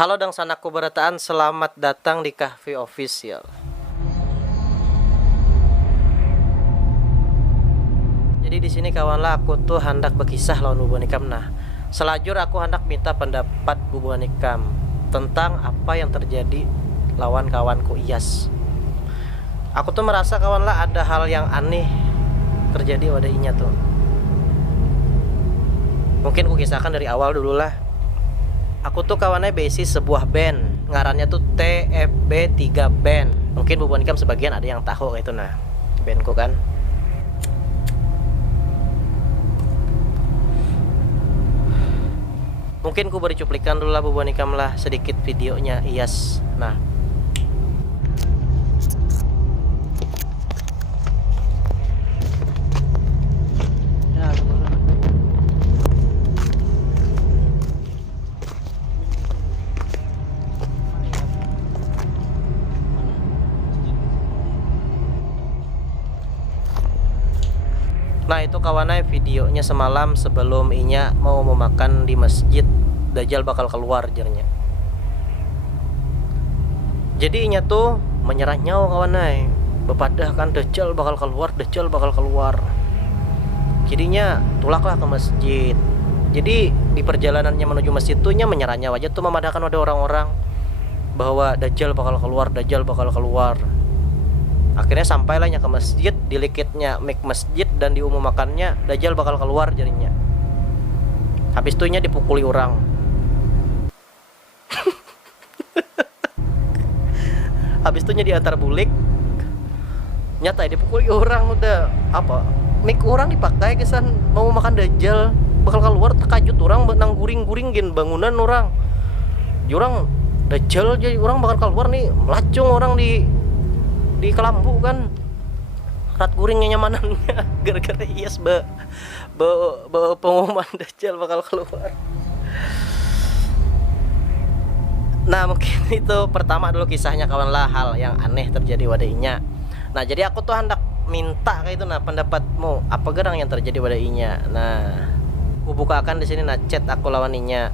Halo dan sanaku berataan, selamat datang di Kahfi Official. Jadi di sini kawanlah aku tuh hendak berkisah lawan Bubu Nikam. Nah, selajur aku hendak minta pendapat Bubu Nikam tentang apa yang terjadi lawan kawanku Iyas. Aku tuh merasa kawanlah ada hal yang aneh terjadi pada inya tuh. Mungkin ku kisahkan dari awal dulu lah. Aku tuh kawannya basis sebuah band, ngarannya tuh TFB3 Band. Mungkin Bubu Nikam sebagian ada yang tahu itu nah, bandku kan. Mungkin ku beri cuplikan dulu lah Bubu Nikam lah sedikit videonya Iyas. Nah, nah itu kawannya videonya semalam sebelum inya mau memakan di masjid. Dajjal bakal keluar jarnya. Jadi inya tuh menyerah nyawa kawannya. Bepadah kan Dajjal bakal keluar, Dajjal bakal keluar. Jadinya tulaklah ke masjid. Jadi di perjalanannya menuju masjid tuh nya menyerah nyawa aja tuh memadahkan ada orang-orang bahwa Dajjal bakal keluar, Dajjal bakal keluar. Akhirnya sampailahnya ke masjid, dilikitnya mic masjid dan diumumakannya Dajjal bakal keluar jadinya. Habis itu nya dipukuli orang. Habis itu nya diantar bulik. Nyata dipukuli orang udah apa? Mic orang dipakai kesan mau makan Dajjal bakal keluar, terkajut orang nang guring-guring gen bangunan orang. Jurang Dajjal jadi orang bakal keluar nih, melacung orang di kelambu kan rat guringnya nyamanannya gara-gara Iyas pengumuman Dajjal bakal keluar. Nah mungkin itu pertama dulu kisahnya kawan lah, hal yang aneh terjadi wadainya. Nah jadi aku tuh hendak minta kayak itu nah pendapatmu apa gerang yang terjadi wadainya. Nah aku bukakan di sini nah chat aku lawan inya.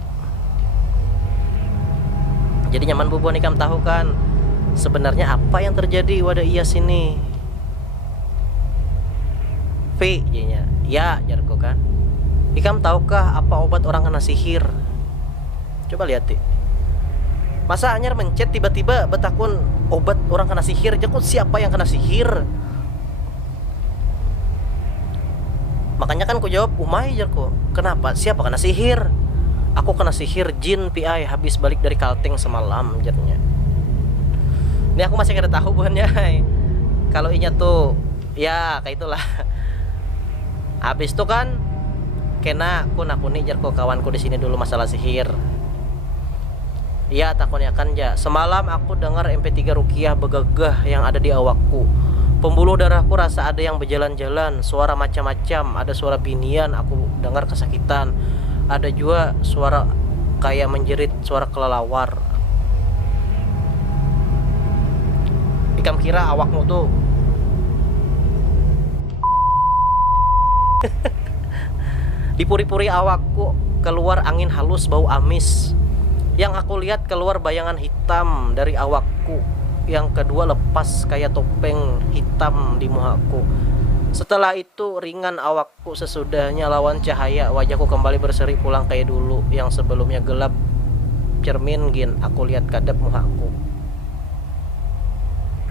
Jadi nyaman Bubu Nikam tahu kan sebenarnya apa yang terjadi pada Iyas ini. V jadinya. Ya jarko kan. Ikam tahukah apa obat orang kena sihir? Coba lihat deh. Masa anyar mencet tiba-tiba betakun obat orang kena sihir. Jakut siapa yang kena sihir? Makanya kan ku jawab umay jarko. Kenapa? Siapa kena sihir? Aku kena sihir jin PI habis balik dari Kalteng semalam jadinya. Ini aku masih kada tahu bukannya. Kalau inya tuh ya kayak itulah. Habis itu kan kena nakuni jarko kawanku di sini dulu masalah sihir. Iya takutnya kan ya. Semalam aku dengar MP3 Rukiah begagah yang ada di awakku. Pembuluh darahku rasa ada yang berjalan-jalan, suara macam-macam, ada suara binian, aku dengar kesakitan. Ada juga suara kayak menjerit, suara kelelawar. Ikam kira awakmu tuh dipuri-puri awakku keluar angin halus bau amis. Yang aku lihat keluar bayangan hitam dari awakku. Yang kedua lepas kayak topeng hitam di muhaku. Setelah itu ringan awakku, sesudahnya lawan cahaya wajahku kembali berseri pulang kayak dulu. Yang sebelumnya gelap cermin gin aku lihat kadep muhaku.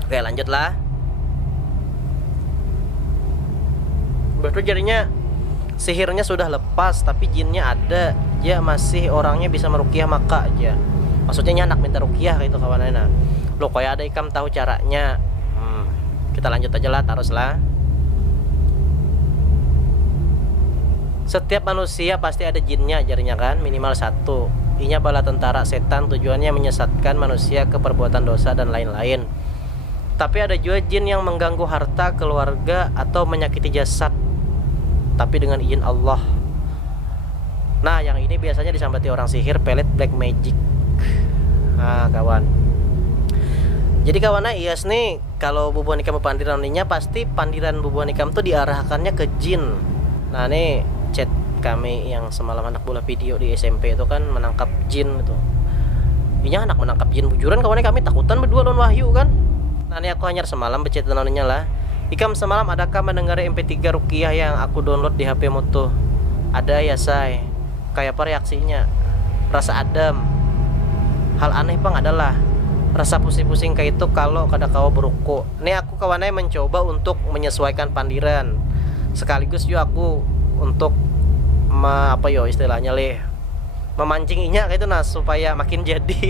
Oke lanjutlah. Berarti jadinya sihirnya sudah lepas tapi jinnya ada. Dia masih orangnya bisa merukiah maka aja. Maksudnya anak minta rukiah gitu kawannya. Loh kayak ada Ikam tahu caranya. Kita lanjut aja lah, teruslah. Setiap manusia pasti ada jinnya jarinya kan, minimal satu. Inya bala tentara setan, tujuannya menyesatkan manusia ke perbuatan dosa dan lain-lain. Tapi ada juga jin yang mengganggu harta, keluarga, atau menyakiti jasad, tapi dengan izin Allah. Nah yang ini biasanya disambati orang sihir, pelet, black magic. Nah kawan, jadi kawannya Iyas nih, kalau Bubu Nikam pandiran ininya pasti pandiran Bubu Nikam tuh diarahkannya ke jin. Nah nih chat kami yang semalam anak bola video di SMP itu kan menangkap jin itu. Inya anak menangkap jin bujuran kawannya, kami takutan berdua lawan Wahyu kan. Nah ini aku hanya semalam becet nontonnya lah. Ikam semalam adakah mendengar MP3 Rukiah yang aku download di HP Moto? Ada ya say. Kayak apa reaksinya? Rasa adem. Hal aneh bang adalah rasa pusing-pusing kayak itu kalau kada kawa beruko. Nih aku kawannya mencoba untuk menyesuaikan pandiran. Sekaligus juga aku untuk apa yo istilahnya leh, memancing inya kayak itu nah supaya makin jadi.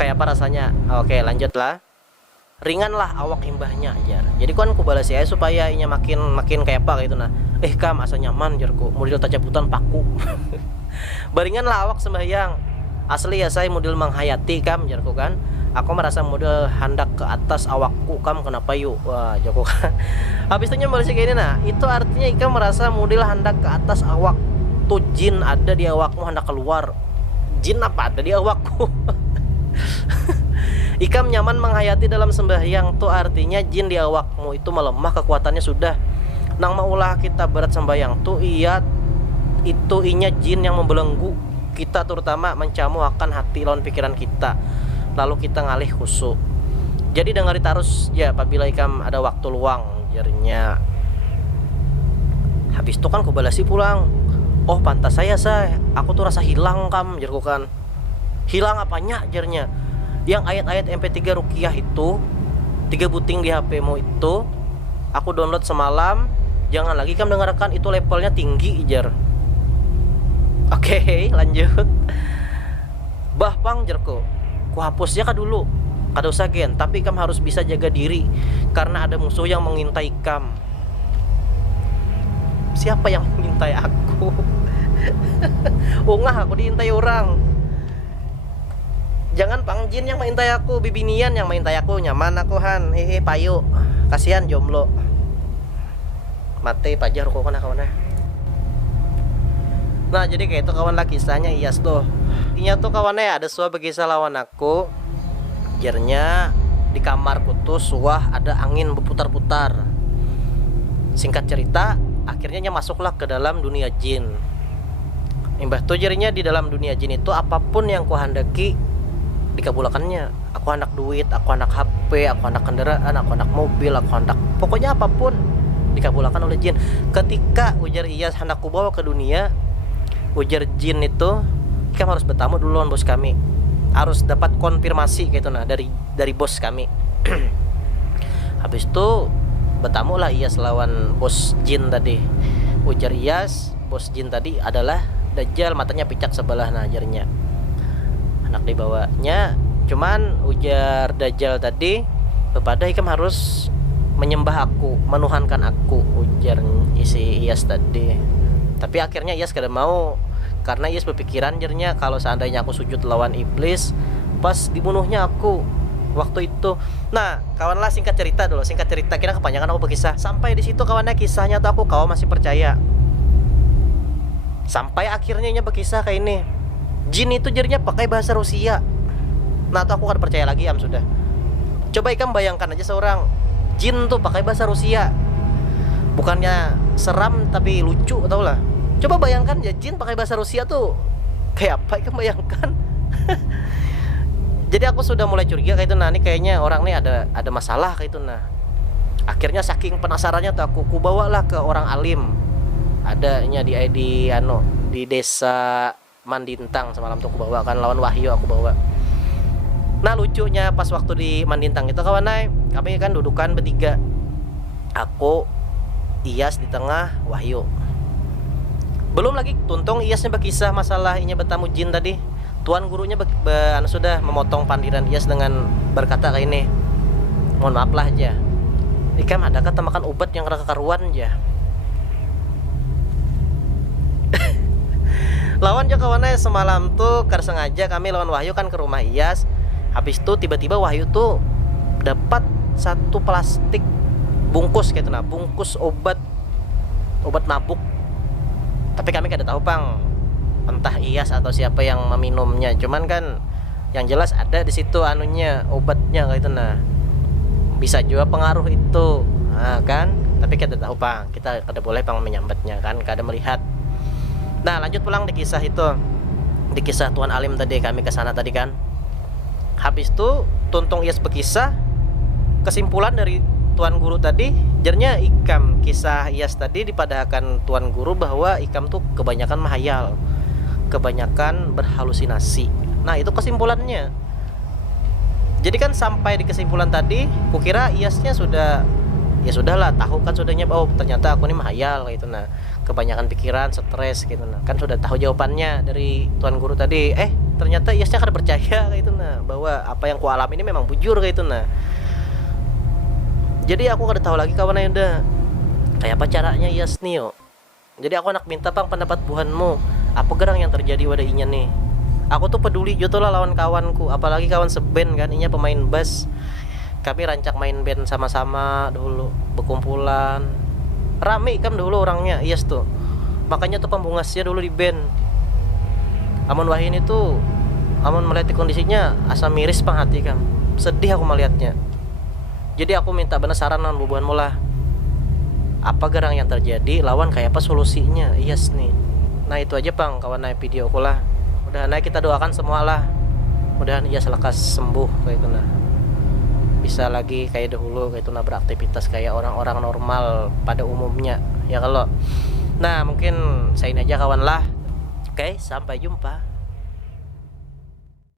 Kayak apa rasanya? Oke lanjutlah. Ringan lah awak imbahnya jar. Jadi kan aku balas ya supaya inya makin kayak apa kayak itu nah. Kam asa nyaman jarku. Model tacaputan paku. Baringan lah awak sembahyang. Asli ya saya model menghayati kam jarku kan. Aku merasa model hendak ke atas awakku kam kenapa yuk. Wah jarku kan. Habis itu balas kayak ini nah. Itu artinya ikam merasa model hendak ke atas awak. Tuh jin ada di awakmu hendak keluar. Jin apa ada di awakku? Ikam nyaman menghayati dalam sembahyang tuh artinya jin di awakmu itu melemah kekuatannya sudah. Nang maulah kita berat sembahyang tuh itu inya jin yang membelenggu kita, terutama mencamu akan hati lawan pikiran kita. Lalu kita ngalih khusyuk. Jadi dengari tarus ya apabila ikam ada waktu luang jarinya. Habis itu kan ku balasi pulang. Oh pantas saya aku tuh rasa hilang kam jarku kan. Hilang apanya jarnya? Yang ayat-ayat MP3 Rukiah itu 3 buting di HPmu itu aku download semalam. Jangan lagi kamu dengarkan, itu levelnya tinggi jar. Oke, lanjut. Bah pang jarku, ku hapusnya ka dulu. Kada usah gen, tapi kamu harus bisa jaga diri karena ada musuh yang mengintai kamu. Siapa yang mengintai aku? Ungah aku diintai orang. Jangan pang jin yang mengintai aku, bibinian yang mengintai aku, nyaman aku han. Payu. Kasihan jomblo. Mati pajar kok kena kawan. Nah, jadi kayak itu kawan lah kisahnya Iyas tuh. Inya tuh kawannya ada suah berkisah lawan aku. Jarnya di kamarku tuh suah ada angin berputar-putar. Singkat cerita, akhirnya masuklah ke dalam dunia jin. Imbah tuh jarinya di dalam dunia jin itu apapun yang kuhandaki dikabulakannya. Aku hendak duit, aku hendak HP, aku hendak kendaraan, aku hendak mobil, aku hendak pokoknya apapun dikabulkan oleh jin. Ketika ujar Iyas hendak ku bawa ke dunia, ujar jin itu kamu harus bertamu dulu lawan bos kami, harus dapat konfirmasi gitu nah dari bos kami. Habis itu bertamu lah Iyas lawan bos jin tadi. Ujar Iyas bos jin tadi adalah Dajjal, matanya picak sebelah nah ajarnya anak dibawanya. Cuman ujar Dajjal tadi kepada ikam harus menyembah aku, menuhankan aku, ujar isi Iyas tadi. Tapi akhirnya Iyas kada mau karena Iyas berpikiran jernya kalau seandainya aku sujud lawan iblis pas dibunuhnya aku waktu itu. Nah kawanlah singkat cerita kira kepanjangan aku berkisah. Sampai di situ kawannya kisahnya tuh aku kawan masih percaya. Sampai akhirnya berkisah kayak ini. Jin itu jadinya pakai bahasa Rusia. Nah tuh aku kan percaya lagi sudah. Coba ikam bayangkan aja seorang jin tuh pakai bahasa Rusia. Bukannya seram tapi lucu tau lah. Coba bayangkan ya jin pakai bahasa Rusia tuh kayak apa ikam bayangkan. Jadi aku sudah mulai curiga kayak itu nah, ini kayaknya orang nih ada masalah kayak itu nah. Akhirnya saking penasarannya tuh aku bawalah ke orang alim. Adanya di desa Mandintang semalam tuh aku bawa kan lawan Wahyu aku bawa. Nah lucunya pas waktu di Mandintang itu kawanai kami kan dudukan bertiga. Aku, Iyas di tengah, Wahyu. Belum lagi tuntung Iyasnya berkisah masalah inya bertamu jin tadi. Tuan gurunya sudah memotong pandiran Iyas dengan berkata kayak ini. Mohon maaf lah aja. Ikam ada kata makan obat yang kekaruan aja. Lawan jo kawannya semalam tuh karena sengaja kami lawan Wahyu kan ke rumah Iyas. Habis itu tiba-tiba Wahyu tuh dapat satu plastik bungkus kayak itu nah, bungkus obat mabuk. Tapi kami kada tahu pang entah Iyas atau siapa yang meminumnya. Cuman kan yang jelas ada di situ anunya obatnya kayak itu nah. Bisa juga pengaruh itu. Nah, kan? Tapi kita tahu pang, kita kada boleh pang menyambatnya kan, kada melihat. Nah lanjut pulang di kisah itu. di kisah Tuan Alim tadi, kami ke sana tadi kan. Habis itu Tuntung Iyas berkisah, kesimpulan dari Tuan Guru tadi, jernya Ikam kisah Iyas tadi dipadahkan Tuan Guru bahwa Ikam tuh kebanyakan mahayal, kebanyakan berhalusinasi. Nah itu kesimpulannya. Jadi kan sampai di kesimpulan tadi, kukira Iyasnya sudah, ya sudahlah, tahu kan sudahnya, oh ternyata aku ini mahayal gitu. Nah kebanyakan pikiran, stres gitu. Nah kan sudah tahu jawabannya dari Tuan Guru tadi. Ternyata Iyasnya kada percaya gitu, nah bahwa apa yang ku alami ini memang bujur gitu. Nah jadi aku kada tahu lagi kawan udah kayak apa caranya Iyas nih yo. Jadi aku nak minta pang pendapat buhanmu, apa gerang yang terjadi pada inya nih. Aku tuh peduli juga lah lawan kawanku, apalagi kawan seben kan, inya pemain bass. Kami rancak main band sama-sama dulu, berkumpulan rame kan dulu orangnya Iyas tuh. Makanya tuh pembungasnya dulu di band. Amun Wahin itu, amun melihat kondisinya asa miris pang hati kan, sedih aku melihatnya. Jadi aku minta bener saran nan bubuhan mula, apa gerang yang terjadi, lawan kayak apa solusinya Iyas nih. Nah itu aja pang kawan naik video aku lah. Udah naik, kita doakan semua lah, mudahan Iyas lekas sembuh kayak itu nah, bisa lagi kayak dahulu kayak itu nah, beraktivitas kayak orang-orang normal pada umumnya ya kalau. Nah mungkin saya ini aja kawan lah. Oke, sampai jumpa.